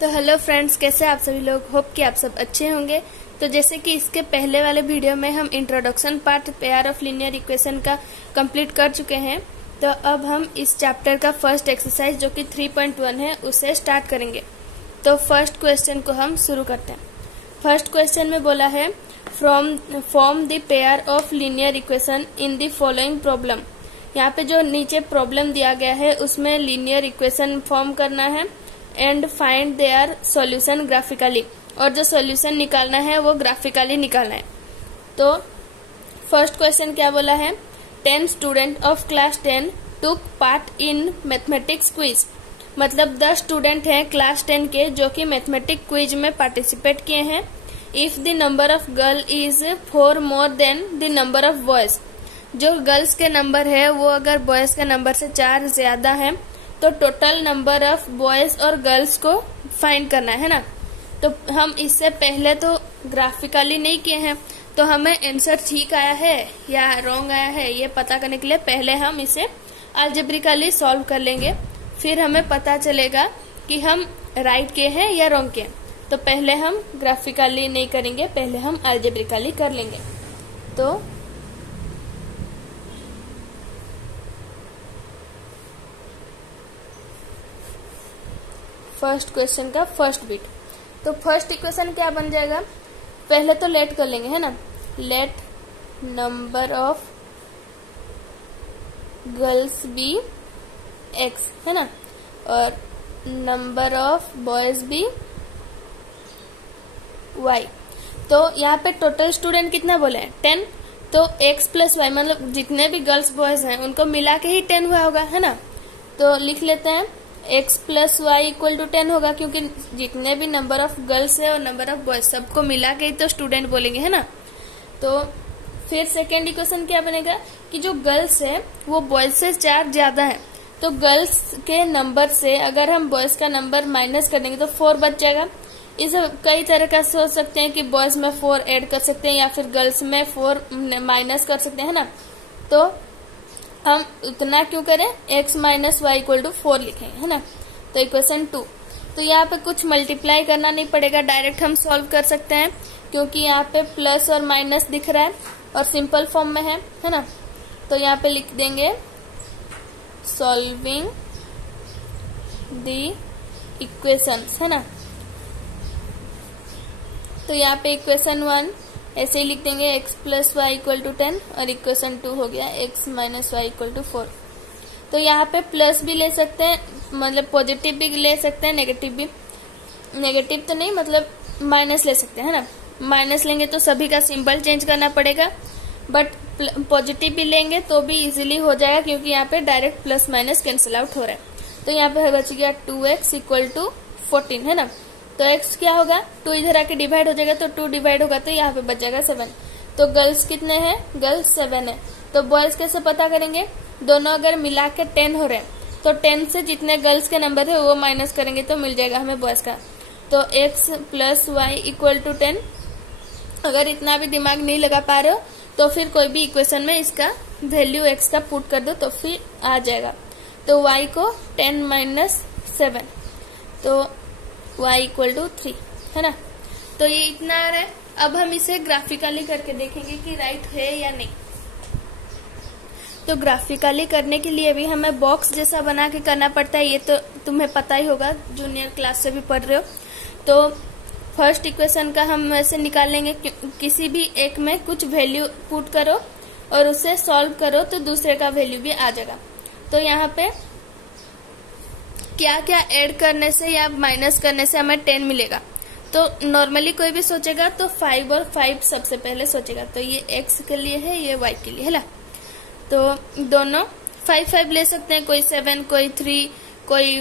तो hello friends, कैसे आप सभी लोग। होप कि आप सब अच्छे होंगे। तो जैसे कि इसके पहले वाले वीडियो में हम introduction part pair of linear equation का कंप्लीट कर चुके हैं, तो अब हम इस चैप्टर का फर्स्ट एक्सरसाइज जो कि 3.1 है उसे स्टार्ट करेंगे। तो फर्स्ट क्वेश्चन को हम शुरू करते हैं। फर्स्ट क्वेश्चन में बोला है form the pair of linear equation in the following problem. यहाँ पे जो नीचे प्रॉब्लम दिया गया है उसमें लीनियर इक्वेशन फॉर्म करना है and find their solution graphically, और जो सॉल्यूशन निकालना है वो ग्राफिकली निकालना है। तो फर्स्ट क्वेश्चन क्या बोला है, 10 student of class 10 took part in mathematics quiz. मतलब 10 स्टूडेंट हैं क्लास 10 के जो कि मैथमेटिक क्विज में पार्टिसिपेट किए हैं। If the number of girl is 4 more than the number of boys, जो गर्ल्स के नंबर है वो अगर बॉयज के नंबर से 4 ज्यादा है तो टोटल नंबर ऑफ बॉयज और गर्ल्स को फाइंड करना है ना। तो हम इससे पहले तो ग्राफिकली नहीं किए हैं, तो हमें आंसर ठीक आया है या रॉन्ग आया है ये पता करने के लिए पहले हम इसे अलजेब्रिकली सॉल्व कर लेंगे, फिर हमें पता चलेगा कि हम राइट किए हैं या रॉन्ग किए। तो पहले हम ग्राफिकली नहीं करेंगे, पहले हम अलजेब्रिकली कर लेंगे। तो फर्स्ट क्वेश्चन का फर्स्ट बिट, तो फर्स्ट इक्वेशन क्या बन जाएगा, पहले तो लेट कर लेंगे है ना। Let number of girls be x है ना, और number of boys be y। तो यहाँ पे टोटल स्टूडेंट कितना बोले हैं 10, तो x प्लस वाई मतलब जितने भी गर्ल्स बॉयज हैं उनको मिला के ही 10 हुआ होगा है ना। तो लिख लेते हैं x plus y equal to 10 होगा, क्योंकि जितने भी नंबर ऑफ गर्ल्स है और नंबर ऑफ बॉयज सबको मिला के ही तो स्टूडेंट बोलेंगे है ना। तो फिर सेकेंड इक्वेशन क्या बनेगा कि जो गर्ल्स है वो बॉयज से 4 ज्यादा है, तो गर्ल्स के नंबर से अगर हम बॉयज का नंबर माइनस कर देंगे तो 4 बच जाएगा। इसे कई तरह का सोच सकते हैं कि बॉयज में 4 ऐड कर सकते हैं या फिर गर्ल्स में 4 माइनस कर सकते हैं ना। तो हम इतना क्यों करें, x minus y equal to 4 लिखेंगे है ना। तो इक्वेशन 2, तो यहाँ पे कुछ मल्टीप्लाई करना नहीं पड़ेगा, डायरेक्ट हम सॉल्व कर सकते हैं क्योंकि यहाँ पे प्लस और माइनस दिख रहा है और सिंपल फॉर्म में है ना। तो यहाँ पे लिख देंगे सॉल्विंग द इक्वेशंस है ना। तो यहाँ पे इक्वेशन 1 ऐसे ही लिख देंगे x plus y equal to 10 और इक्वेशन 2 हो गया x minus y equal to 4। तो यहाँ पे प्लस भी ले सकते हैं, मतलब पॉजिटिव भी ले सकते हैं, नेगेटिव भी, नेगेटिव तो नहीं मतलब माइनस ले सकते हैं ना। माइनस लेंगे तो सभी का सिंबल चेंज करना पड़ेगा, बट पॉजिटिव भी लेंगे तो भी इजीली हो जाएगा क्योंकि यहाँ पे direct plus minus cancel out हो रहा है। तो यहाँ पे बच गया 2x इक्वल टू 14 है ना। तो x क्या होगा, 2 इधर आके डिवाइड हो जाएगा तो 2 डिवाइड होगा तो यहाँ पे बच जाएगा 7। तो गर्ल्स कितने हैं, गर्ल्स 7 है। तो बॉयज कैसे पता करेंगे, दोनों अगर मिला के 10 हो रहे हैं तो 10 से जितने गर्ल्स के नंबर है वो माइनस करेंगे तो मिल जाएगा हमें बॉयज का। तो x plus y equal to 10। अगर इतना भी दिमाग नहीं लगा पा रहे हो तो फिर कोई भी इक्वेशन में इसका वैल्यू x का पुट कर दो तो फिर आ जाएगा। तो y को 10 माइनस 7, तो y इक्वल टू 3 है ना। तो ये इतना आ रहा है। अब हम इसे ग्राफिकली करके देखेंगे कि राइट है या नहीं। तो ग्राफिकली करने के लिए भी हमें बॉक्स जैसा बना के करना पड़ता है, ये तो तुम्हें पता ही होगा, जूनियर क्लास से भी पढ़ रहे हो। तो फर्स्ट इक्वेशन का हम ऐसे निकाल लेंगे, किसी भी एक में कुछ वैल्यू पुट करो और उसे सॉल्व करो तो दूसरे का वैल्यू भी आ जाएगा। तो यहाँ पे क्या क्या ऐड करने से या माइनस करने से हमें 10 मिलेगा। तो नॉर्मली कोई भी सोचेगा तो 5 और 5 सबसे पहले सोचेगा। तो ये x के लिए है, ये y के लिए है ना। तो दोनों 5 ले सकते हैं, कोई 7, कोई 3, कोई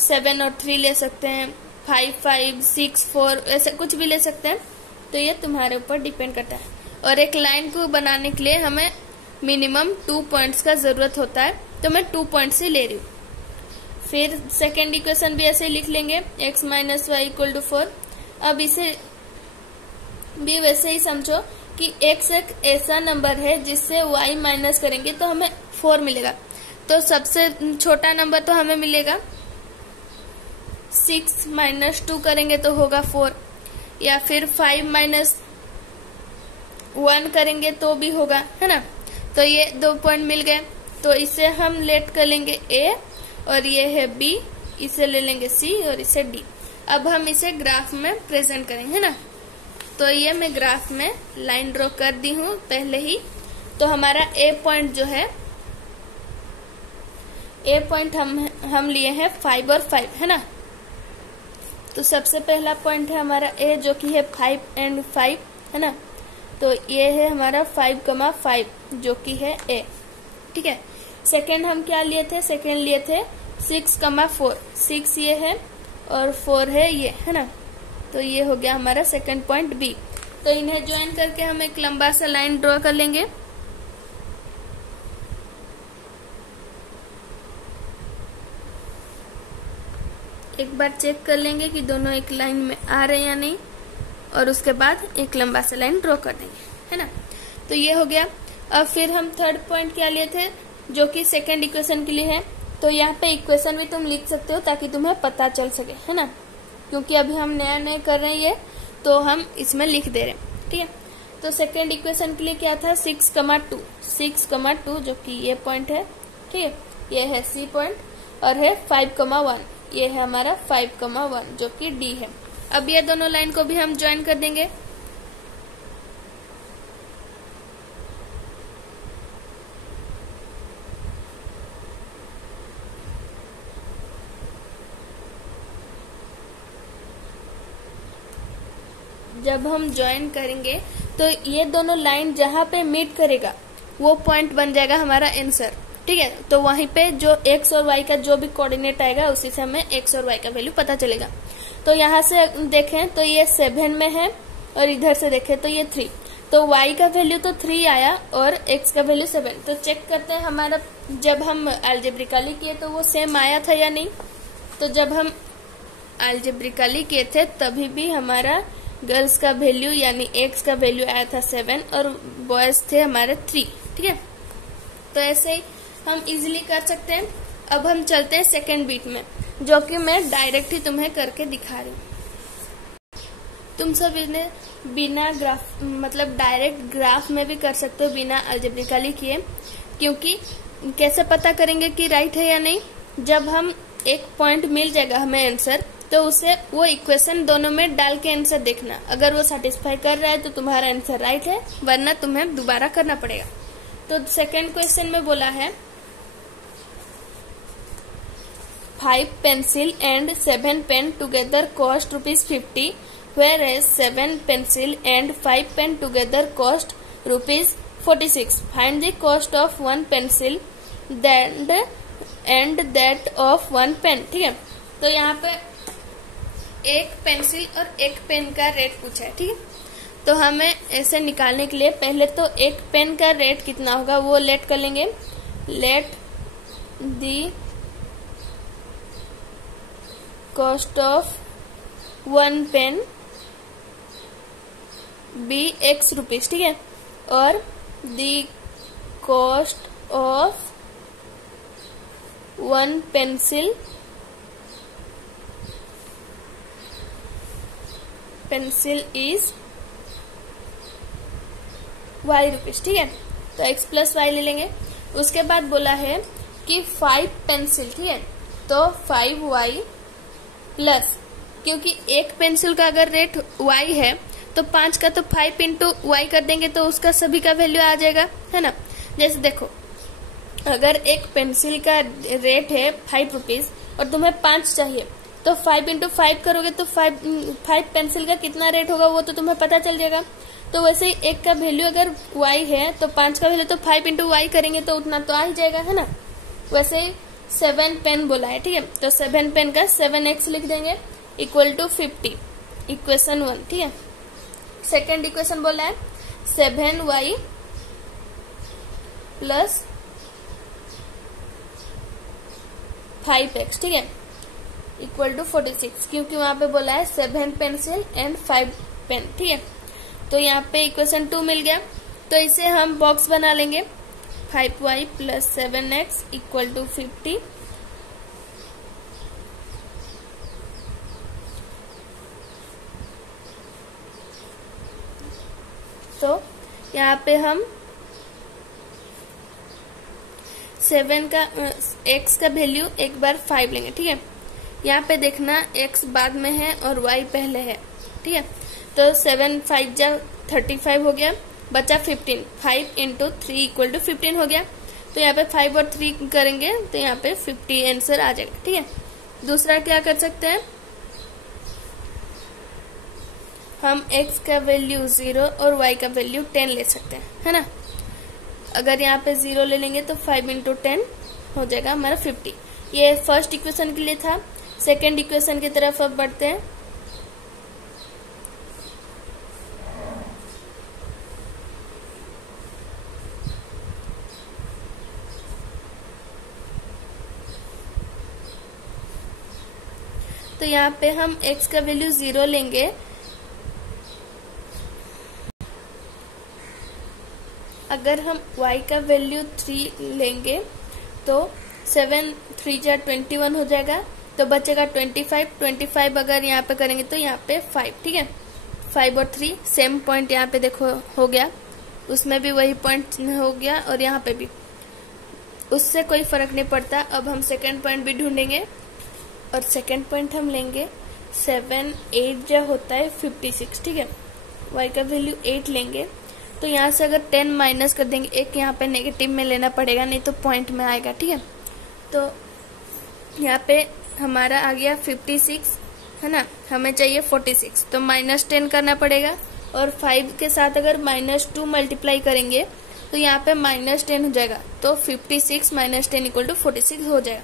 7 और 3 ले सकते हैं, 5, 6, 4 ऐसे कुछ भी ले सकते हैं। तो ये तुम्हारे ऊपर डिपेंड करता है। और एक लाइन को बनाने के लिए हमें मिनिमम 2 पॉइंट्स का जरूरत होता है, तो मैं 2 पॉइंट्स ही ले रही हूँ। फिर सेकेंड इक्वेशन भी ऐसे लिख लेंगे x minus y equal to 4। अब इसे भी वैसे ही समझो कि x एक ऐसा नंबर है जिससे y माइनस करेंगे तो हमें 4 मिलेगा। तो सबसे छोटा नंबर तो हमें मिलेगा 6 माइनस 2 करेंगे तो होगा 4, या फिर 5 माइनस 1 करेंगे तो भी होगा, है ना। तो ये 2 पॉइंट मिल गए, तो इसे हम लेट कर लेंगे A और ये है B, इसे ले लेंगे C और इसे D। अब हम इसे ग्राफ में प्रेजेंट करेंगे, है ना। तो ये मैं ग्राफ में लाइन ड्रॉ कर दी हूँ पहले ही। तो हमारा A पॉइंट जो है, A पॉइंट हम लिए हैं 5 और 5, है ना। तो सबसे पहला पॉइंट है हमारा A जो कि है 5 और 5, है ना। तो ये है हमारा 5,5 जो कि है A, ठीक है। सेकेंड हम क्या लिए थे, सेकेंड लिए थे 6,4, 6 ये है और 4 है ये, है ना। तो ये हो गया हमारा सेकेंड पॉइंट B। तो इन्हें ज्वाइन करके हम एक लंबा सा लाइन ड्रॉ कर लेंगे। एक बार चेक कर लेंगे कि दोनों एक लाइन में आ रहे हैं या नहीं, और उसके बाद एक लंबा सा लाइन ड्रॉ कर देंगे, है ना। तो ये हो गया। अब फिर हम थर्ड पॉइंट क्या लिए थे, जो कि सेकेंड इक्वेशन के लिए है। तो यहाँ पे इक्वेशन भी तुम लिख सकते हो ताकि तुम्हें पता चल सके, है ना, क्योंकि अभी हम नया कर रहे हैं ये, तो हम इसमें लिख दे रहे हैं, ठीक है। तो सेकेंड इक्वेशन के लिए क्या था, 6,2 जो कि ये पॉइंट है, ठीक है। ये है C पॉइंट और है 5,1, ये है हमारा 5,1 जो कि D है। अब ये दोनों लाइन को भी हम ज्वाइन कर देंगे। जब हम ज्वाइन करेंगे तो ये दोनों लाइन जहां पे मीट करेगा वो पॉइंट बन जाएगा हमारा आंसर, ठीक है। तो वहीं पे जो x और y का जो भी कोऑर्डिनेट आएगा उसी से हमें x और y का वैल्यू पता चलेगा। तो यहाँ से देखें तो ये 7 में है और इधर से देखें तो ये 3, तो y का वैल्यू तो 3 आया और x का वैल्यू 7। तो चेक करते हैं हमारा जब हम अलजेब्रिकली किए तो वो सेम आया था या नहीं। तो जब हम अलजेब्रिकली किए थे तभी भी हमारा गर्ल्स का वैल्यू यानी x का वैल्यू आया था 7 और बॉयज थे हमारे 3, ठीक है। तो ऐसे ही हम इजीली कर सकते हैं। अब हम चलते हैं सेकेंड बीट में, जो कि मैं डायरेक्ट ही तुम्हें करके दिखा रही हूँ। तुम सब इन्हें बिना ग्राफ मतलब डायरेक्ट ग्राफ में भी कर सकते हो बिना अलजेब्रिकली किए, क्योंकि कैसे पता करेंगे कि राइट है या नहीं। जब हम एक पॉइंट मिल जाएगा हमें आंसर, तो उसे वो इक्वेशन दोनों में डाल के आंसर देखना, अगर वो सेटिस्फाई कर रहा है तो तुम्हारा आंसर राइट है, वरना तुम्हें दोबारा करना पड़ेगा। तो सेकेंड क्वेश्चन में बोला है 5 pencil and 7 pen together cost ₹50, whereas 7 pencil and 5 pen together cost ₹46. Find the cost of 1 pencil and that of 1 pen, ठीक है। तो यहाँ पे एक पेंसिल और एक पेन का रेट पूछा है, ठीक है। तो हमें ऐसे निकालने के लिए पहले तो एक पेन का रेट कितना होगा वो लेट कर लेंगे। Let the cost of 1 pen be ₹X, ठीक है, और the cost of 1 pencil is ₹Y, ठीक है। तो x प्लस वाई ले लेंगे। उसके बाद बोला है कि 5 पेंसिल, ठीक है, तो 5y प्लस, क्योंकि एक पेंसिल का अगर रेट y है तो 5 का तो 5 इंटू वाई कर देंगे तो उसका सभी का वैल्यू आ जाएगा, है ना। जैसे देखो, अगर एक पेंसिल का रेट है ₹5 और तुम्हें 5 चाहिए, तो 5 इंटू 5 करोगे तो 5 पेंसिल का कितना रेट होगा वो तो तुम्हें पता चल जाएगा। तो वैसे ही एक का वैल्यू अगर y है तो 5 का वैल्यू तो 5 इंटू वाई करेंगे तो उतना तो आ ही जाएगा, है ना। वैसे ही 7 पेन बोला है, ठीक है, तो 7 पेन का 7x लिख देंगे इक्वल टू 50, इक्वेशन 1, ठीक है। सेकेंड इक्वेशन बोला है 7y प्लस 5x, ठीक है, इक्वल टू 46, क्योंकि वहां पे बोला है 7 पेंसिल एंड 5 पेन, ठीक है। तो यहाँ पे इक्वेशन 2 मिल गया। तो इसे हम बॉक्स बना लेंगे, 5y plus 7x equal to 50 तो यहाँ पे हम 7 का x का वैल्यू एक बार 5 लेंगे, ठीक है। यहाँ पे देखना x बाद में है और y पहले है, ठीक है। तो 7 5 जा 35 हो गया, बचा 15, 5 इंटू 3 इक्वल टू 15 हो गया। तो यहाँ पे 5 और 3 करेंगे तो यहाँ पे 50 आंसर आ जाएगा, ठीक है। दूसरा क्या कर सकते हैं, हम x का वैल्यू 0 और y का वैल्यू 10 ले सकते हैं, है ना। अगर यहाँ पे 0 ले लेंगे तो 5 इंटू 10 हो जाएगा हमारा 50। ये फर्स्ट इक्वेशन के लिए था। सेकेंड इक्वेशन की तरफ अब बढ़ते हैं। तो यहाँ पे हम x का वैल्यू 0 लेंगे, अगर हम y का वैल्यू 3 लेंगे तो 7 3 जा 21 हो जाएगा, तो बचेगा 25 अगर यहाँ पे करेंगे तो यहाँ पे 5, ठीक है। 5 और 3 सेम पॉइंट यहाँ पे देखो हो गया, उसमें भी वही पॉइंट हो गया और यहाँ पे भी, उससे कोई फर्क नहीं पड़ता। अब हम सेकंड पॉइंट भी ढूंढेंगे और सेकंड पॉइंट हम लेंगे 7 8 जो होता है 56, ठीक है। y का वैल्यू 8 लेंगे तो यहाँ से अगर 10 माइनस कर देंगे, एक यहाँ पे नेगेटिव में लेना पड़ेगा, नहीं तो पॉइंट में आएगा, ठीक है। तो यहाँ पे हमारा आ गया 56, है ना, हमें चाहिए 46, तो -10 करना पड़ेगा। और 5 के साथ अगर -2 मल्टीप्लाई करेंगे तो यहाँ पे -10 हो जाएगा, तो 56 - 10 इक्वल टू 46 हो जाएगा।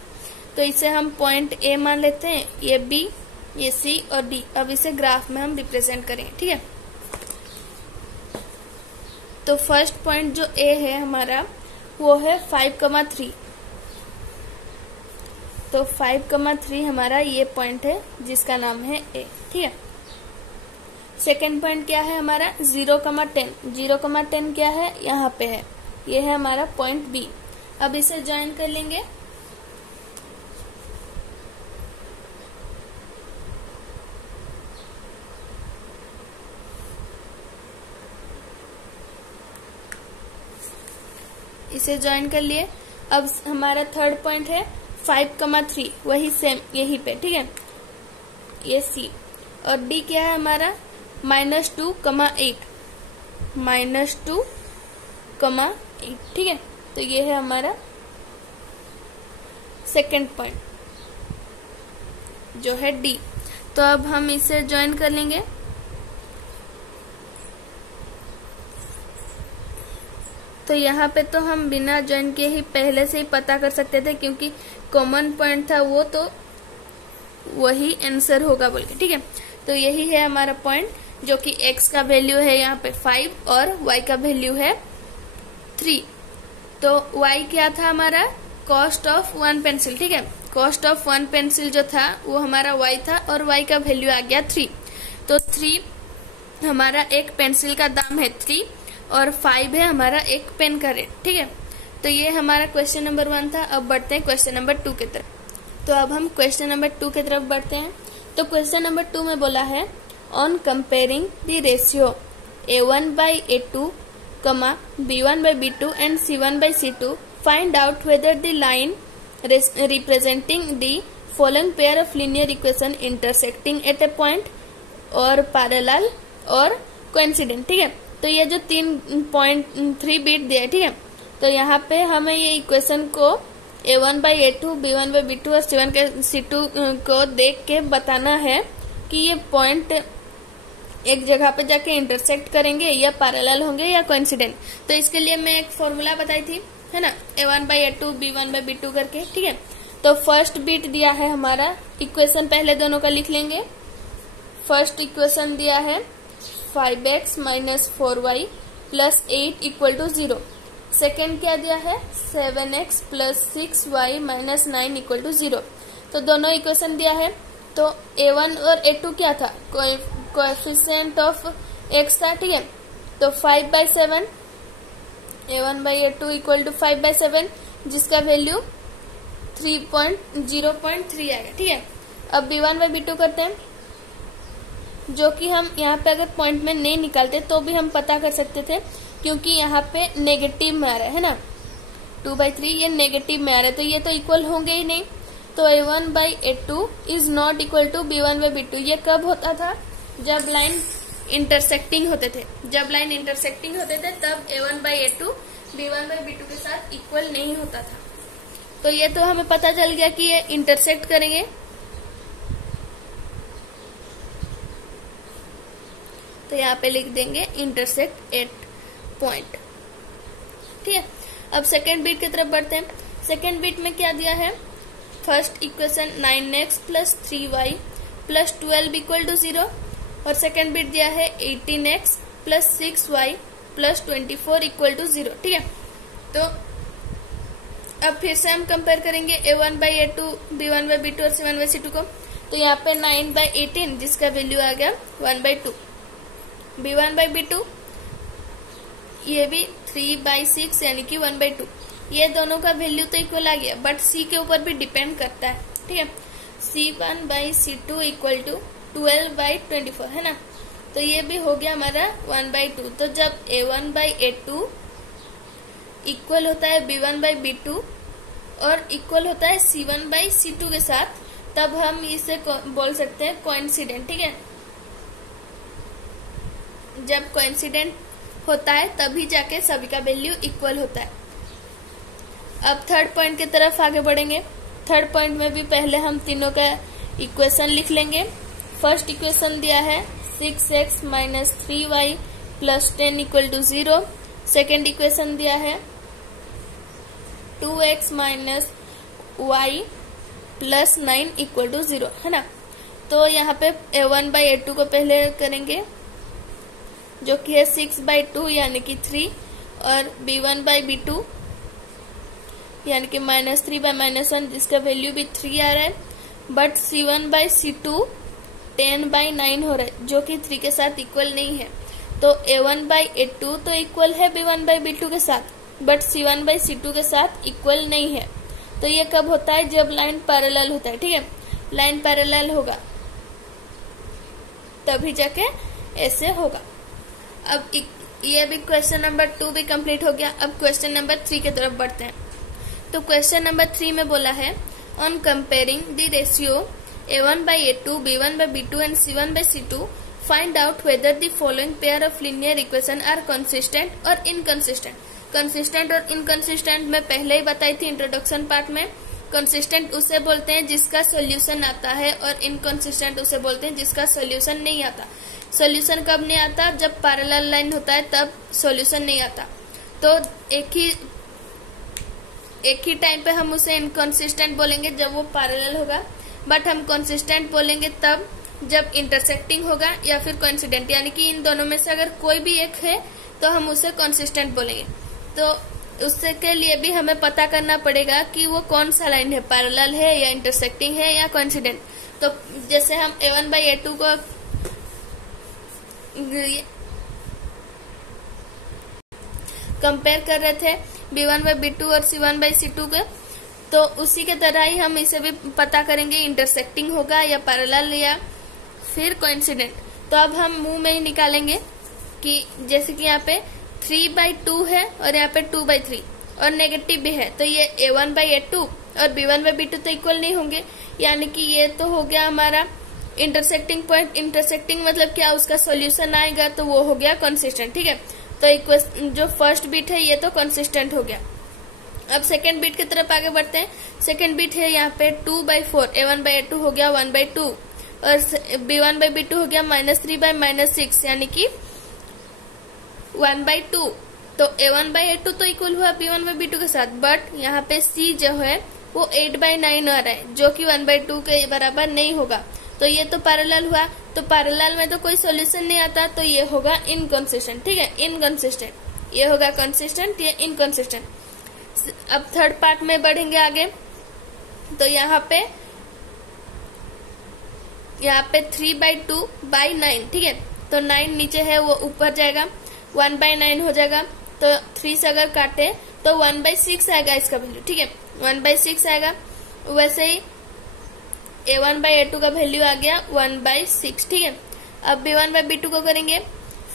तो इसे हम पॉइंट ए मान लेते हैं, ये बी, ये सी और डी। अब इसे ग्राफ में हम रिप्रेजेंट करेंगे, ठीक है। तो फर्स्ट पॉइंट जो ए है हमारा वो है 5,3, तो 5,3 हमारा ये पॉइंट है जिसका नाम है ए, ठीक है। सेकेंड पॉइंट क्या है हमारा 0,10, 0,10 क्या है यहाँ पे है, ये है हमारा पॉइंट बी। अब इसे ज्वाइन कर लेंगे, इसे ज्वाइन कर लिए। अब हमारा थर्ड पॉइंट है 5,3, वही सेम यहीं पे, ठीक है, ये सी। और डी क्या है हमारा -2,8, -2,8, ठीक है। तो ये है हमारा सेकंड पॉइंट जो है डी। तो अब हम इसे ज्वाइन कर लेंगे। तो यहाँ पे तो हम बिना ज्वाइन किए ही पहले से ही पता कर सकते थे, क्योंकि कॉमन पॉइंट था वो, तो वही आंसर होगा बोल के, ठीक है। तो यही है हमारा पॉइंट, जो कि x का वैल्यू है यहाँ पे 5 और y का वैल्यू है 3। तो y क्या था हमारा, कॉस्ट ऑफ 1 पेंसिल, ठीक है। कॉस्ट ऑफ 1 पेंसिल जो था वो हमारा y था और y का वैल्यू आ गया 3। तो 3 हमारा एक पेंसिल का दाम है 3 और 5 है हमारा एक पेन का रेट, ठीक है। तो ये हमारा क्वेश्चन नंबर 1 था। अब बढ़ते हैं क्वेश्चन नंबर 2 की तरफ। तो अब हम क्वेश्चन नंबर 2 की तरफ बढ़ते हैं। तो क्वेश्चन नंबर 2 में बोला है, on comparing the ratio a1/a2, b1/b2 and c1/c2, find out whether the line representing the following pair of linear equation intersecting at A point और पैरेलल और कोइंसिडेंट, ठीक है। तो ये जो 3 बीट दिया है, ठीक है। तो यहाँ पे हमें ये इक्वेशन को a1/a2, b1/b2 और c1/c2 को देख के बताना है कि ये पॉइंट एक जगह पे जाके इंटरसेक्ट करेंगे या पैरेलल होंगे या कोइंसिडेंट। तो इसके लिए मैं एक फॉर्मूला बताई थी, है ना, a1/a2 b1/b2 करके, ठीक है। तो फर्स्ट बीट दिया है हमारा, इक्वेशन पहले दोनों का लिख लेंगे। फर्स्ट इक्वेशन दिया है 5x - 4y + 8 = 0। सेकेंड क्या दिया है 7x + 6y - 9 = 0। तो दोनों इक्वेशन दिया है। तो a1 और a2 क्या था, कोएफिशिएंट ऑफ x था, ठीक है। तो 5/7, a1/a2 = 5/7, जिसका वैल्यू 0.3 आएगा, ठीक है। अब b1/b2 करते हैं। जो कि हम यहाँ पे अगर पॉइंट में नहीं निकालते तो भी हम पता कर सकते थे, क्योंकि यहाँ पे नेगेटिव में आ रहा है ना, 2/3 ये नेगेटिव में आ रहा है, तो ये तो इक्वल होंगे ही नहीं। तो a1/a2 is not equal to b1/b2। ये कब होता था? जब लाइन इंटरसेक्टिंग होते थे। जब लाइन इंटरसेक्टिंग होते थे तब a1/a2 b1/b2 के साथ इक्वल नहीं होता था। तो ये तो हमें पता चल गया कि ये इंटरसेक्ट करेंगे। तो यहाँ पे लिख देंगे इंटरसेक्ट एट पॉइंट। ठीक है, अब सेकेंड बीट की तरफ बढ़ते हैं। सेकेंड बीट में क्या दिया है? फर्स्ट इक्वेशन 9x + 3y + 12 = 0 और सेकेंड बीट दिया है 18x + 6y + 24 = 0। ठीक है, तो अब फिर से हम कंपेयर करेंगे a1/a2, b1/b2 और c1/c2 को। तो यहाँ पे 9/18 जिसका वैल्यू आ गया 1/2, b1/b2 ये भी 3/6 यानी कि 1/2। ये दोनों का वैल्यू तो इक्वल आ गया, बट c के ऊपर भी डिपेंड करता है। ठीक है, c1/c2 = 12/24 है ना, तो ये भी हो गया हमारा 1/2। तो जब a1/a2 इक्वल होता है b1/b2 और इक्वल होता है c1/c2 के साथ, तब हम इसे बोल सकते हैं कोइंसिडेंट। ठीक है, जब कोइंसिडेंट होता है तभी जाके सभी का वैल्यू इक्वल होता है। अब थर्ड पॉइंट की तरफ आगे बढ़ेंगे। थर्ड पॉइंट में भी पहले हम तीनों का इक्वेशन लिख लेंगे। फर्स्ट इक्वेशन दिया है 6x - 3y + 10 = 0। सेकेंड इक्वेशन दिया है 2x - y + 9 = 0 है ना। तो यहाँ पे a1/a2 को पहले करेंगे, जो कि है 6/2 यानी कि 3 और b1/b2 यानी कि -3/-1 जिसका वैल्यू भी 3 आ रहा है, बट c1/c2 10/9 हो रहा है जो कि 3 के साथ इक्वल नहीं है। तो a1/a2 तो इक्वल है b1/b2 के साथ, बट c1/c2 के साथ इक्वल नहीं है। तो ये कब होता है? जब लाइन पैरेलल होता है। ठीक है, लाइन पैरेलल होगा तभी जाके ऐसे होगा। अब ये भी क्वेश्चन नंबर 2 भी कंप्लीट हो गया। अब क्वेश्चन नंबर 3 की तरफ बढ़ते हैं। तो क्वेश्चन नंबर 3 में बोला है on comparing the ratio a1/a2, b1/b2 and c1/c2 find out whether the following pair of linear equation are consistent और इनकंसिस्टेंट। कंसिस्टेंट और इनकंसिस्टेंट मैं पहले ही बताई थी इंट्रोडक्शन पार्ट में। कंसिस्टेंट उसे बोलते हैं जिसका सॉल्यूशन आता है और इनकंसिस्टेंट उसे बोलते हैं जिसका सॉल्यूशन नहीं आता। सॉल्यूशन कब नहीं आता? जब पैरेलल लाइन होता है तब सॉल्यूशन नहीं आता। तो एक ही टाइम पे हम उसे इनकंसिस्टेंट बोलेंगे जब वो पैरेलल होगा, बट हम कंसिस्टेंट बोलेंगे तब जब इंटरसेक्टिंग होगा या फिर कोइंसिडेंट, यानी कि इन दोनों में से अगर कोई भी एक है तो हम उसे कंसिस्टेंट बोलेंगे। तो उससे के लिए भी हमें पता करना पड़ेगा कि वो कौन सा लाइन है, पैरेलल है या इंटरसेक्टिंग है या कोइंसिडेंट। तो जैसे हम a1/a2 को कंपेयर कर रहे थे b1/b2 और c1/c2 के, तो उसी के तरह ही हम इसे भी पता करेंगे इंटरसेक्टिंग होगा या पैरेलल या फिर कोइंसिडेंट। तो अब हम मुंह में ही निकालेंगे कि जैसे कि यहाँ पे 3/2 है और यहाँ पे 2/3 और नेगेटिव भी है, तो ये a1/a2 और b1/b2 तो इक्वल नहीं होंगे, यानी कि ये तो हो गया हमारा इंटरसेक्टिंग पॉइंट। इंटरसेक्टिंग मतलब क्या? उसका सॉल्यूशन आएगा तो वो हो गया कंसिस्टेंट। ठीक है, तो जो फर्स्ट बीट है ये तो कंसिस्टेंट हो गया। अब सेकेंड बीट की तरफ आगे बढ़ते हैं। सेकेंड बीट है यहाँ पे 2/4, a1/a2 हो गया 1/2 और b1/b2 हो गया -3/-6 यानी कि 1/2। तो a1/a2 तो इक्वल हुआ b1/b2 के साथ, बट यहाँ पे c जो है वो 8/9 आ रहा है जो कि 1/2 के बराबर नहीं होगा। तो ये तो पैरेलल हुआ, तो पैरेलल में तो कोई सॉल्यूशन नहीं आता, तो you होगा इनकंसिस्टेंट। ठीक है, इनकंसिस्टेंट। ये होगा कंसिस्टेंट, ये इनकंसिस्टेंट। अब थर्ड पार्ट में बढ़ेंगे आगे। तो यहाँ पे 3/2/9। ठीक है, तो 9 नीचे है वो ऊपर जाएगा, 1/9 हो जाएगा। तो 3 से अगर काटे तो 1/6 आएगा इसका वैल्यू। ठीक है, 1/6 आएगा। वैसे ही a1/a2 का वैल्यू आ गया 1/6। ठीक है, अब b1 बाई b2 को करेंगे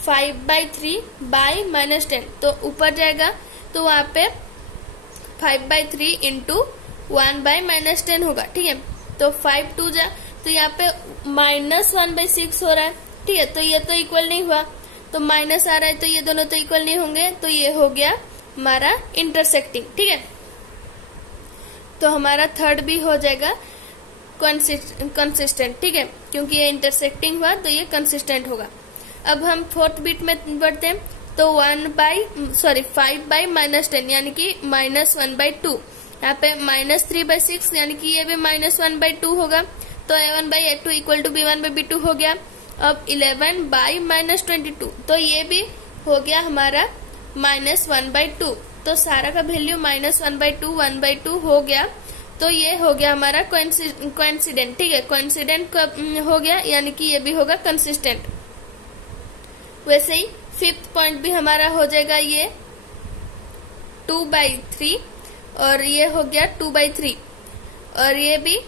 5/3 बाई -10, तो ऊपर जाएगा तो वहां पे 5/3 इंटू 1/-10 होगा। ठीक है, तो 5 2 जा, तो यहाँ पे -1/6 हो रहा है। ठीक है, तो ये तो इक्वल नहीं हुआ, तो माइनस आ रहा है, तो ये दोनों तो इक्वल नहीं होंगे, तो ये हो गया हमारा इंटरसेक्टिंग। ठीक है, तो हमारा थर्ड भी हो जाएगा कंसिस्टेंट। ठीक है, क्योंकि ये इंटरसेक्टिंग हुआ तो ये कंसिस्टेंट होगा। अब हम फोर्थ बिट में बढ़ते हैं, तो 5/-10 यानी कि -1/2। यहाँ पे -3/6 यानी कि ये भी -1/2 होगा, तो a1/a2 इक्वल टू b1/b2 हो गया। अब 11/-22, तो ये भी हो गया हमारा -1/2, तो सारा का वैल्यू -1/2 1/2 हो गया, तो ये हो गया हमारा कोइंसिडेंट। ठीक है, कोइंसिडेंट हो गया, यानी कि ये भी होगा कंसिस्टेंट। वैसे ही फिफ्थ पॉइंट भी हमारा हो जाएगा ये 2/3, और ये हो गया 2/3, और ये भी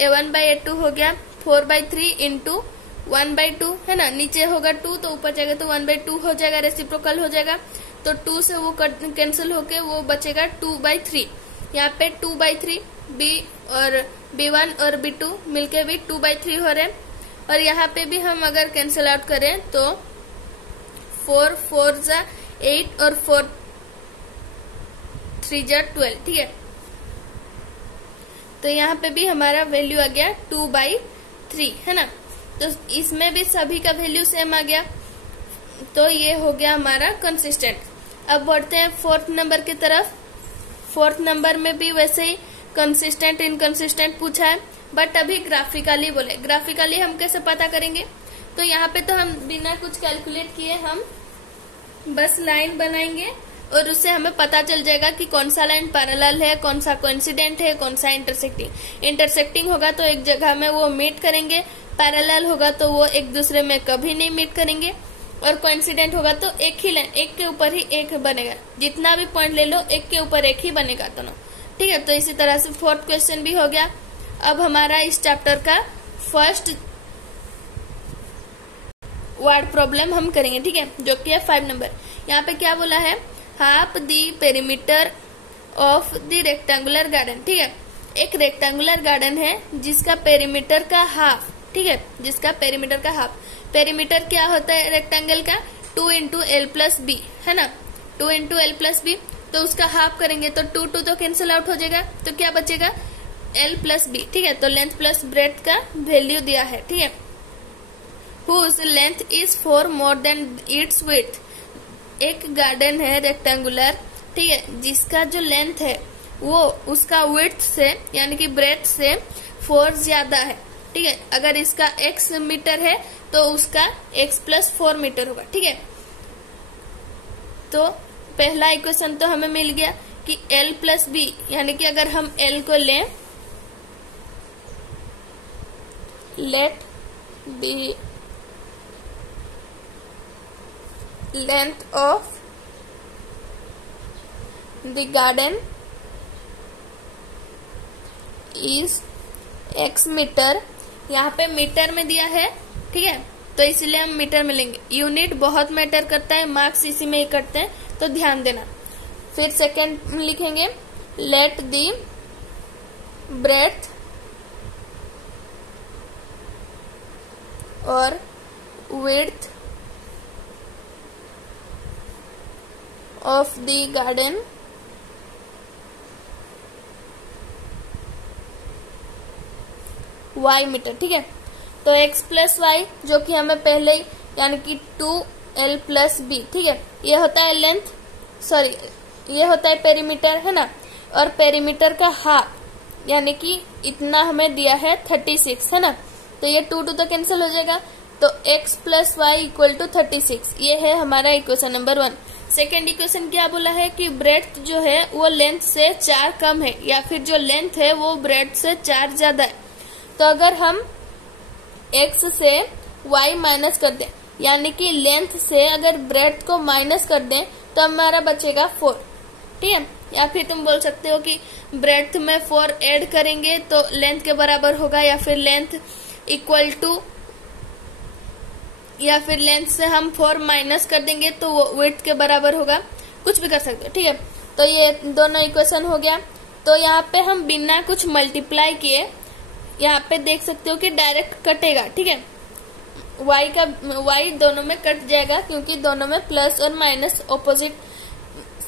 a1/a2 हो गया 4/3 इंटू 1/2 है ना, नीचे होगा 2 तो ऊपर जाएगा तो 1/2 हो जाएगा, रेसिप्रोकल हो जाएगा, तो 2 से वो कैंसिल होके वो बचेगा 2/3। यहाँ पे 2/3 b और b1 और b2 मिलके भी 2/3 हो रहे हैं, और यहाँ पे भी हम अगर कैंसिल आउट करें तो 4 4 जा 8 और 4 3 जा 12। ठीक है, तो यहाँ पे भी हमारा वैल्यू आ गया 2/3 है ना, तो इसमें भी सभी का वैल्यू सेम आ गया, तो ये हो गया हमारा कंसिस्टेंट। अब बढ़ते हैं फोर्थ नंबर की तरफ। फोर्थ नंबर में भी वैसे ही कंसिस्टेंट इनकंसिस्टेंट पूछा है, बट अभी ग्राफिकली बोले। ग्राफिकली हम कैसे पता करेंगे, तो यहाँ पे तो हम बिना कुछ कैलकुलेट किए हम बस लाइन बनाएंगे और उससे हमें पता चल जाएगा कि कौन सा लाइन पैरेलल है, कौन सा कोइंसिडेंट है, कौन सा इंटरसेक्टिंग। इंटरसेक्टिंग होगा तो एक जगह में वो मीट करेंगे, पैरेलल होगा तो वो एक दूसरे में कभी नहीं मीट करेंगे, और कोइंसिडेंट होगा तो एक ही लाइन, एक के ऊपर ही एक बनेगा। जितना भी पॉइंट ले लो एक के ऊपर एक ही बनेगा दोनों। ठीक है, तो इसी तरह से फोर्थ क्वेश्चन भी हो गया। अब हमारा इस चैप्टर का फर्स्ट वर्ड प्रॉब्लम हम करेंगे। ठीक है, जो कि है 5 नंबर। यहाँ पे क्या बोला है, half the perimeter of the rectangular garden. ठीक है, एक रेक्टेंगुलर गार्डन है जिसका पेरीमीटर का हाफ, ठीक है, जिसका पेरीमीटर का हाफ। पेरीमीटर क्या होता है रेक्टेंगल का, 2 इंटू एल प्लस बी है ना, 2 इंटू एल प्लस बी, तो उसका हाफ करेंगे तो 2 2 तो कैंसिल आउट हो जाएगा, तो क्या बचेगा एल प्लस बी। ठीक है, तो लेंथ प्लस ब्रेड्थ का वैल्यू दिया है। ठीक है, whose length is 4 more than its width। एक गार्डन है रेक्टेंगुलर, ठीक है, जिसका जो लेंथ है वो उसका विड्थ से यानी कि ब्रेड्थ से 4 ज्यादा है। ठीक है, अगर इसका x मीटर है तो उसका x प्लस 4 मीटर होगा। ठीक है, तो पहला इक्वेशन तो हमें मिल गया कि l प्लस बी, यानी कि अगर हम l को लें, let be length of the garden is x metre. यहाँ पे मीटर में दिया है, ठीक है, तो इसलिए हम मीटर में लेंगे। यूनिट बहुत मैटर करता है, मार्क्स इसी में ही करते हैं, तो ध्यान देना। फिर सेकेंड लिखेंगे, लेट दी ब्रेड्थ और width of the garden y metre. ठीक है, तो x प्लस वाई जो कि हमें पहले ही यानी कि 2l प्लस बी, ठीक है, ये होता है लेंथ, सॉरी ये होता है पेरीमीटर है ना, और पेरीमीटर का हाफ यानी कि इतना हमें दिया है 36 है ना, तो ये 2 2 तो कैंसिल हो जाएगा, तो x plus y equal to 36। ये है हमारा इक्वेशन नंबर 1। सेकेंड इक्वेशन क्या बोला है कि ब्रेड्थ जो है वो लेंथ से 4 कम है, या फिर जो लेंथ है वो ब्रेड्थ से 4 ज्यादा है। तो अगर हम x से y माइनस कर दें, यानी कि लेंथ से अगर ब्रेड्थ को माइनस कर दें तो हमारा बचेगा 4। ठीक है, या फिर तुम बोल सकते हो कि ब्रेड्थ में 4 ऐड करेंगे तो लेंथ के बराबर होगा, या फिर लेंथ इक्वल टू या फिर लेंथ से हम 4 माइनस कर देंगे तो वो विड्थ के बराबर होगा, कुछ भी कर सकते हो, ठीक है। तो ये दोनों इक्वेशन हो गया। तो यहाँ पे हम बिना कुछ मल्टीप्लाई किए यहाँ पे देख सकते हो कि डायरेक्ट कटेगा, ठीक है। y दोनों में कट जाएगा क्योंकि दोनों में प्लस और माइनस ऑपोजिट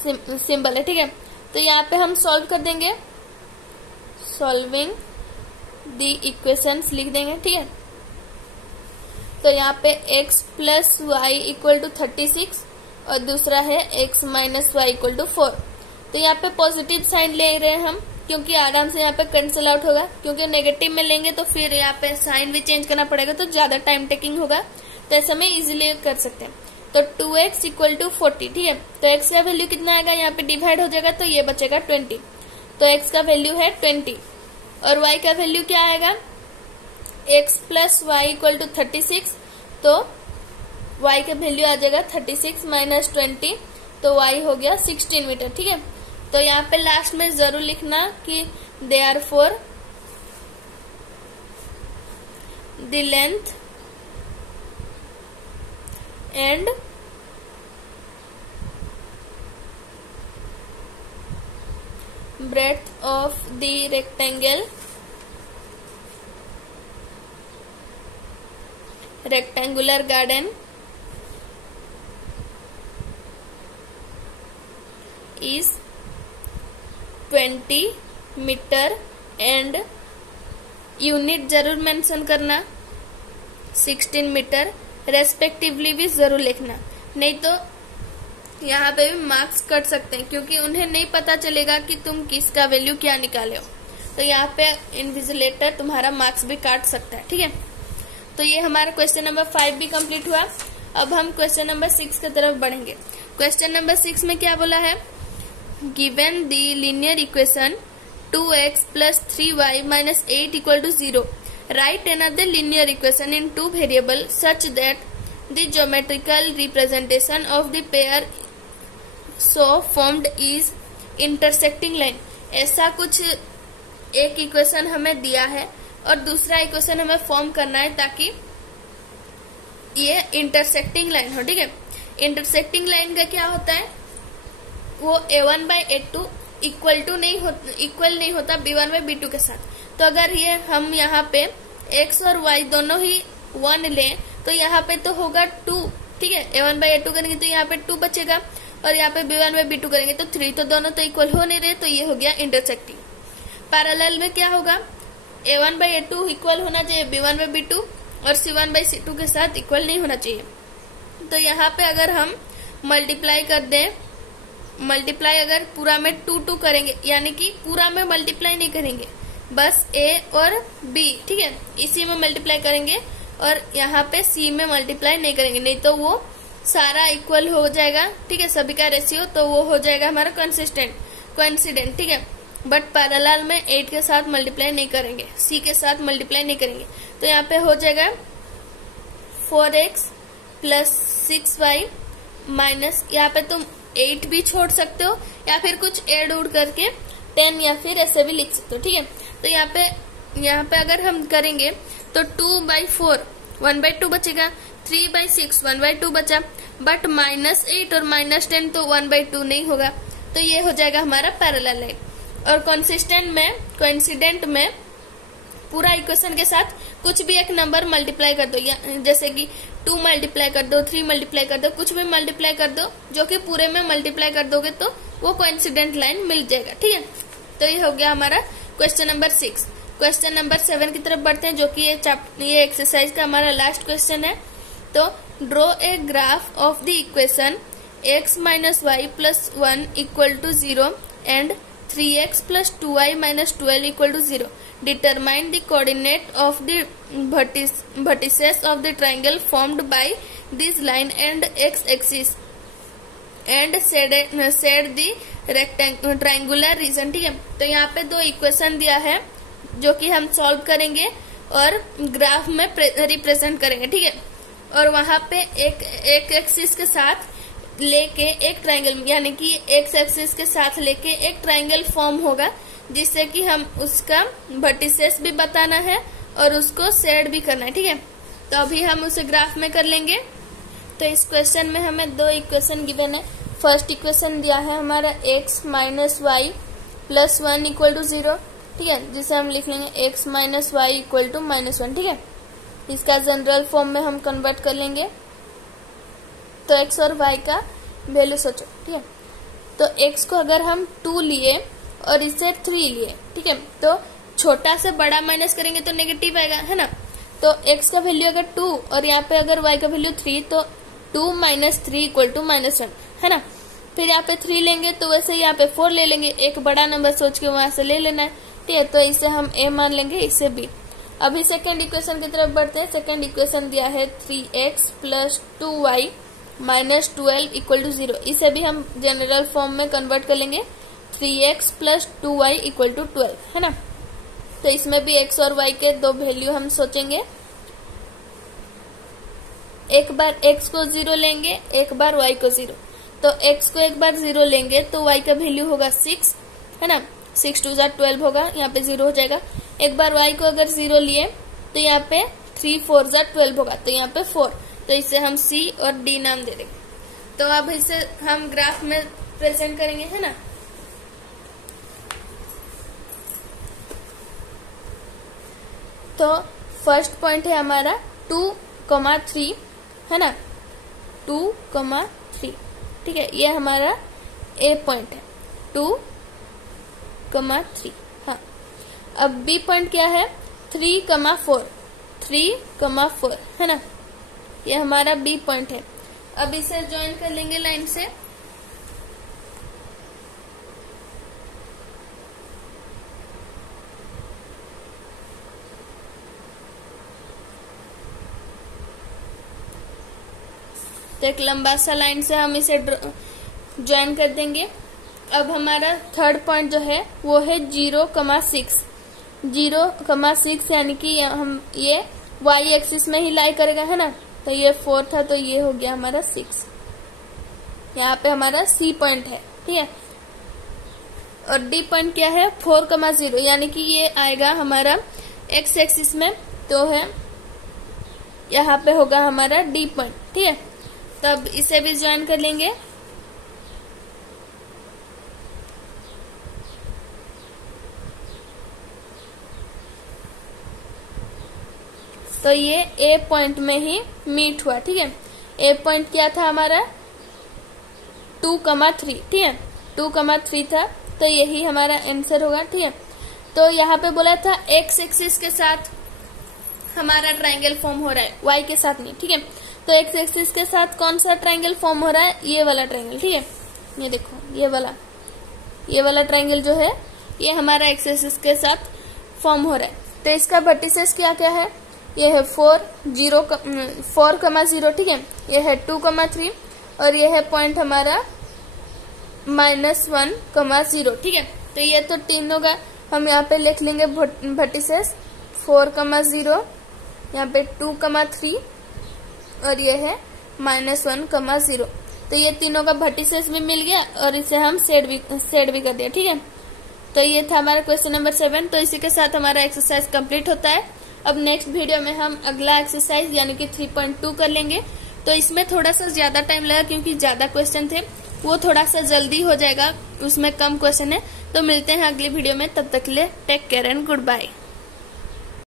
सिंबल है, ठीक है। तो यहाँ पे हम सॉल्व कर देंगे, सॉल्विंग दी इक्वेशंस लिख देंगे, ठीक है। तो यहाँ पे x plus y equal to 36 और दूसरा है x minus y equal to 4। तो यहाँ पे पॉजिटिव साइन ले रहे हैं हम क्योंकि आराम से यहाँ पे कैंसिल आउट होगा, क्योंकि नेगेटिव में लेंगे तो फिर यहाँ पे साइन भी चेंज करना पड़ेगा तो ज्यादा टाइम टेकिंग होगा, तो ऐसे में इजीली कर सकते हैं। तो 2x इक्वल टू 40, ठीक है। तो x का वैल्यू कितना आएगा, यहाँ पे डिवाइड हो जाएगा तो ये बचेगा 20। तो x का वैल्यू है 20 और y का वैल्यू क्या आएगा, x plus y equal to 36। तो y का वैल्यू आ जाएगा 36 माइनस 20, तो y हो गया 16 मीटर, ठीक है। तो यहाँ पे लास्ट में जरूर लिखना कि therefore the length and breadth of the rectangular garden is 20 metre and unit जरूर मेंशन करना 16 मीटर रेस्पेक्टिवली भी जरूर लिखना, नहीं तो यहाँ पे भी मार्क्स कट सकते हैं क्योंकि उन्हें नहीं पता चलेगा कि तुम किसका वैल्यू क्या निकाले हो। तो यहाँ पे इन्विजिलेटर तुम्हारा मार्क्स भी काट सकता है, ठीक है। तो ये हमारा क्वेश्चन नंबर 5 भी कंप्लीट हुआ। अब हम क्वेश्चन नंबर 6 की तरफ बढ़ेंगे। क्वेश्चन नंबर 6 में क्या बोला है, given the linear equation 2x plus 3y minus 8 equal to 0, right another linear equation in 2 variable such that the geometrical representation of the pair so formed is intersecting line. ऐसा कुछ एक equation हमें दिया है और दूसरा इक्वेशन हमें form करना है ताकि ये इंटरसेक्टिंग लाइन हो, ठीक है। इंटरसेक्टिंग लाइन का क्या होता है, वो a1 बाई a2 इक्वल नहीं होता b1 बाई b2 के साथ। तो अगर ये हम यहाँ पे x और y दोनों ही 1 लें तो यहाँ पे तो होगा 2, ठीक है। a1 बाई a2 करेंगे तो यहाँ पे 2 बचेगा और यहाँ पे b1 बाई b2 करेंगे तो 3, तो दोनों तो इक्वल हो नहीं रहे, तो ये हो गया इंटरसेक्टिंग। पैरेलल में क्या होगा, a1 बाई a2 इक्वल होना चाहिए b1 बाई b2 और c1 बाई c2 के साथ इक्वल नहीं होना चाहिए। तो यहाँ पे अगर हम मल्टीप्लाई कर दें, मल्टीप्लाई अगर पूरा में 2 करेंगे, यानी कि पूरा में मल्टीप्लाई नहीं करेंगे, बस a और b, ठीक है, इसी में मल्टीप्लाई करेंगे और यहाँ पे c में मल्टीप्लाई नहीं करेंगे, नहीं तो वो सारा इक्वल हो जाएगा, ठीक है, सभी का रेशियो, तो वो हो जाएगा हमारा कोइंसिडेंट, ठीक है। बट पैरेलल में 8 के साथ मल्टीप्लाई नहीं करेंगे, c के साथ मल्टीप्लाई नहीं करेंगे। तो यहाँ पे हो जाएगा 4x प्लस 6y माइनस, यहाँ पे तुम 8 भी छोड़ सकते हो या फिर कुछ एड उड करके 10 या फिर ऐसे भी लिख सकते हो, ठीक है। तो यहाँ पे अगर हम करेंगे तो 2/4 1/2 बचेगा, 3/6 1/2 बचा, बट -8 और -10 तो 1/2 नहीं होगा, तो ये हो जाएगा हमारा पैरेलल लाइन। और कोइंसिडेंट में पूरा इक्वेशन के साथ कुछ भी एक नंबर मल्टीप्लाई कर दो, या जैसे कि 2 मल्टीप्लाई कर दो, 3 मल्टीप्लाई कर दो, कुछ भी मल्टीप्लाई कर दो जो कि पूरे में मल्टीप्लाई कर दोगे तो वो कोइंसिडेंट लाइन मिल जाएगा, ठीक है। तो ये हो गया हमारा क्वेश्चन नंबर 6। क्वेश्चन नंबर 7 की तरफ बढ़ते हैं, जो कि ये एक्सरसाइज का हमारा लास्ट क्वेश्चन है। तो draw a graph of the equation x minus y plus 1 equal to 0 and 3x plus 2y minus 12 equal to 0. Determine the coordinate of the vertices of the triangle formed by this line and x-axis and set the triangular region, ठीक है। तो यहाँ पे 2 equation दिया है जो कि हम सॉल्व करेंगे और ग्राफ में रिप्रेजेंट करेंगे, ठीक है। और वहां पे एक एक्सिस के साथ लेके एक ट्रायंगल, यानी कि एक्स एक्सिस के साथ लेके एक ट्रायंगल फॉर्म होगा, जिससे कि हम उसका वर्टिसेस भी बताना है और उसको शेड भी करना है, ठीक है। तो अभी हम उसे ग्राफ में कर लेंगे। तो इस क्वेश्चन में हमें दो इक्वेशन गिवन है। फर्स्ट इक्वेशन दिया है हमारा x minus y plus 1 equal to 0, ठीक है, जिसे हम लिख लेंगे x minus y equal to -1, ठीक है। इसका जनरल फॉर्म में हम कन्वर्ट कर लेंगे। तो x और y का वैल्यू सोचो, ठीक है। तो x को अगर हम 2 लिए और इसे 3 लिए, ठीक है, तो छोटा से बड़ा माइनस करेंगे तो नेगेटिव आएगा, है ना। तो x का वैल्यू अगर 2 और यहाँ पे अगर y का वैल्यू 3, तो 2 माइनस 3 इक्वल टू -1, है ना। फिर यहाँ पे 3 लेंगे तो वैसे यहाँ पे 4 ले लेंगे, एक बड़ा नंबर सोच के वहां से ले लेना है, ठीक है। तो इसे हम a मान लेंगे, इसे b। अभी सेकेंड इक्वेशन की तरफ बढ़ते हैं। सेकेंड इक्वेशन दिया है 3x plus 2y minus 12 equal to 0। इसे भी हम जनरल फॉर्म में कन्वर्ट कर लेंगे। 3x plus 2y equal to 12, है ना। तो इसमें भी x और y के दो वैल्यू हम सोचेंगे। एक बार x को 0 लेंगे, एक बार y को 0। तो x को एक बार 0 लेंगे तो y का वैल्यू होगा 6, है ना। 6 2 12 होगा, यहाँ पे 0 हो जाएगा। एक बार y को अगर 0 लिए तो यहाँ पे 3 4 12 होगा, तो यहाँ पे 4। तो इसे हम c और d नाम दे देंगे। तो अब इसे हम ग्राफ में प्रेजेंट करेंगे, है ना। तो फर्स्ट पॉइंट है हमारा 2,3, है ना, 2,3, ठीक है। ये हमारा ए पॉइंट है, 2,3। हाँ, अब बी पॉइंट क्या है, 3,4, 3,4, है ना। ये हमारा बी पॉइंट है। अब इसे ज्वाइन कर लेंगे लाइन से। तो एक लंबा सा लाइन से हम इसे ज्वाइन कर देंगे। अब हमारा थर्ड पॉइंट जो है वो है 0,6, 0,6, यानी कि हम ये y एक्सिस में ही लाई करेगा, है ना। तो ये 4 था, तो ये हो गया हमारा 6। यहाँ पे हमारा सी पॉइंट है, ठीक है। और डी पॉइंट क्या है, 4,0, यानी कि ये आएगा हमारा x एक्सिस में, तो है यहाँ पे होगा हमारा डी पॉइंट, ठीक है। तब इसे भी ज्वाइन कर लेंगे। तो ये ए पॉइंट में ही मीट हुआ, ठीक है। ए पॉइंट क्या था हमारा, 2,3, ठीक है, 2,3 था। तो यही हमारा आंसर होगा, ठीक है। तो यहाँ पे बोला था एक्स एक्सिस के साथ हमारा ट्रायंगल फॉर्म हो रहा है, वाई के साथ नहीं, ठीक है। तो एक्स एक्सिस के साथ कौन सा ट्रायंगल फॉर्म हो रहा है, ये वाला ट्रायंगल, ठीक है। ये देखो, ये वाला ट्रायंगल जो है ये हमारा एक्स एक्सिस के साथ फॉर्म हो रहा है। तो इसका वर्टिसेस क्या क्या है, ये है 4,0, ठीक है। ये है 2,3 और ये है पॉइंट हमारा -1,0, ठीक है। तो ये तो तीनों का हम यहाँ पे लिख लेंगे वर्टिसेस, 4,0, यहाँ पे 2,3 और ये है -1,0। तो ये तीनों का वर्टिसेस भी मिल गया और इसे हम सेट भी कर दिया, ठीक है। तो ये था हमारा क्वेश्चन नंबर 7। तो इसी के साथ हमारा एक्सरसाइज कंप्लीट होता है। अब नेक्स्ट वीडियो में हम अगला एक्सरसाइज यानी कि 3.2 कर लेंगे। तो इसमें थोड़ा सा ज्यादा टाइम लगा क्योंकि ज्यादा क्वेश्चन थे, वो थोड़ा सा जल्दी हो जाएगा, उसमें कम क्वेश्चन है। तो मिलते हैं अगली वीडियो में, तब तक के लिए take care and good bye.